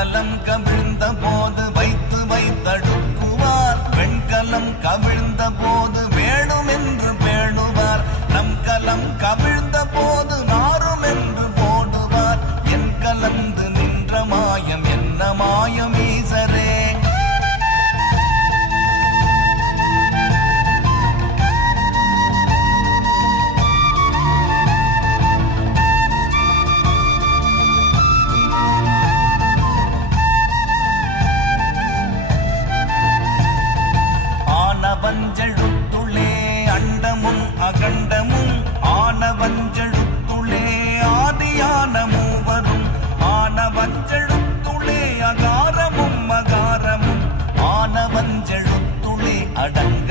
வெண்கலம் கவிழ்ந்த போது வைத்து வைத்தடுக்குவார். வெண்கலம் கவிழ்ந்த போது அடங்க